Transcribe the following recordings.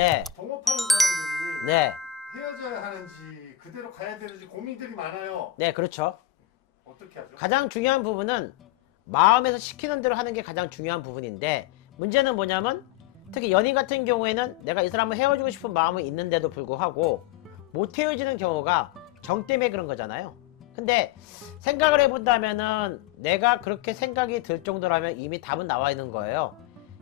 네. 동업하는 사람들이 네. 헤어져야 하는지 그대로 가야 되는지 고민들이 많아요. 네, 그렇죠. 어떻게 하죠? 가장 중요한 부분은 마음에서 시키는 대로 하는 게 가장 중요한 부분인데, 문제는 뭐냐면 특히 연인 같은 경우에는 내가 이 사람을 헤어지고 싶은 마음은 있는데도 불구하고 못 헤어지는 경우가 정 때문에 그런 거잖아요. 근데 생각을 해본다면은 내가 그렇게 생각이 들 정도라면 이미 답은 나와 있는 거예요.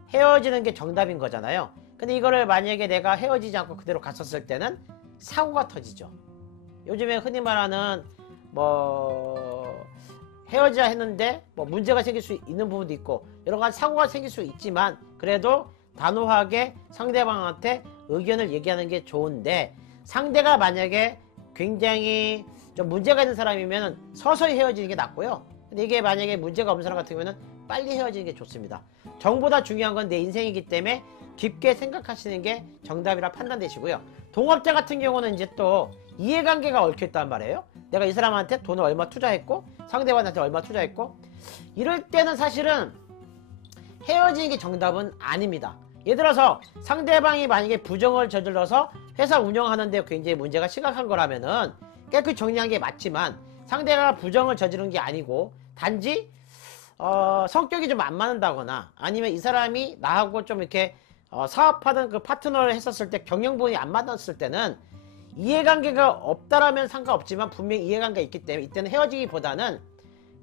헤어지는 게 정답인 거잖아요. 근데 이거를 만약에 내가 헤어지지 않고 그대로 갔었을 때는 사고가 터지죠. 요즘에 흔히 말하는 뭐 헤어져야 했는데 뭐 문제가 생길 수 있는 부분도 있고 여러 가지 사고가 생길 수 있지만, 그래도 단호하게 상대방한테 의견을 얘기하는 게 좋은데, 상대가 만약에 굉장히 좀 문제가 있는 사람이면 서서히 헤어지는 게 낫고요. 근데 이게 만약에 문제가 없는 사람 같은 경우는 빨리 헤어지는 게 좋습니다. 정보다 중요한 건 내 인생이기 때문에 깊게 생각하시는 게 정답이라 판단되시고요. 동업자 같은 경우는 이제 또 이해관계가 얽혀있단 말이에요. 내가 이 사람한테 돈을 얼마 투자했고 상대방한테 얼마 투자했고, 이럴 때는 사실은 헤어지는 게 정답은 아닙니다. 예를 들어서 상대방이 만약에 부정을 저질러서 회사 운영하는데 굉장히 문제가 심각한 거라면은 깨끗이 정리한 게 맞지만, 상대가 부정을 저지른 게 아니고 단지 성격이 좀 안 맞는다거나 아니면 이 사람이 나하고 좀 이렇게 사업하던 그 파트너를 했었을 때 경영분이 안 맞았을 때는 이해관계가 없다라면 상관없지만 분명히 이해관계가 있기 때문에 이때는 헤어지기보다는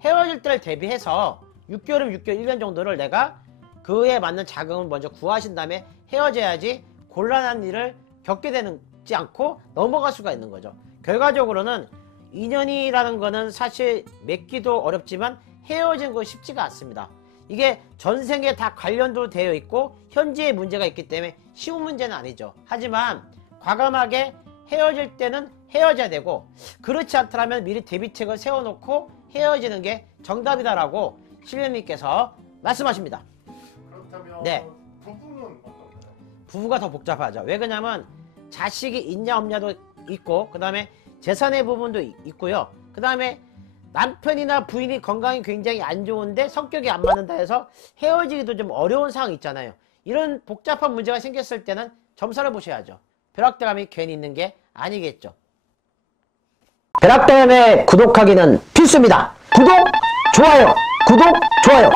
헤어질 때를 대비해서 6개월이면 6개월, 1년 정도를 내가 그에 맞는 자금을 먼저 구하신 다음에 헤어져야지 곤란한 일을 겪게 되지 않고 넘어갈 수가 있는 거죠. 결과적으로는 인연이라는 거는 사실 맺기도 어렵지만 헤어지는 거 쉽지가 않습니다. 이게 전생에 다 관련도 되어 있고 현재의 문제가 있기 때문에 쉬운 문제는 아니죠. 하지만 과감하게 헤어질 때는 헤어져야 되고, 그렇지 않더라면 미리 대비책을 세워놓고 헤어지는 게 정답이다라고 신령님께서 말씀하십니다. 그렇다면 네. 부부는 어떤가요? 부부가 더 복잡하죠. 왜 그러냐면 자식이 있냐 없냐도 있고, 그 다음에 재산의 부분도 있고요. 그 다음에 남편이나 부인이 건강이 굉장히 안 좋은데 성격이 안 맞는다 해서 헤어지기도 좀 어려운 상황이 있잖아요. 이런 복잡한 문제가 생겼을 때는 점사를 보셔야죠. 벼락대감이 괜히 있는 게 아니겠죠. 벼락대감에 구독하기는 필수입니다. 구독, 좋아요, 구독, 좋아요.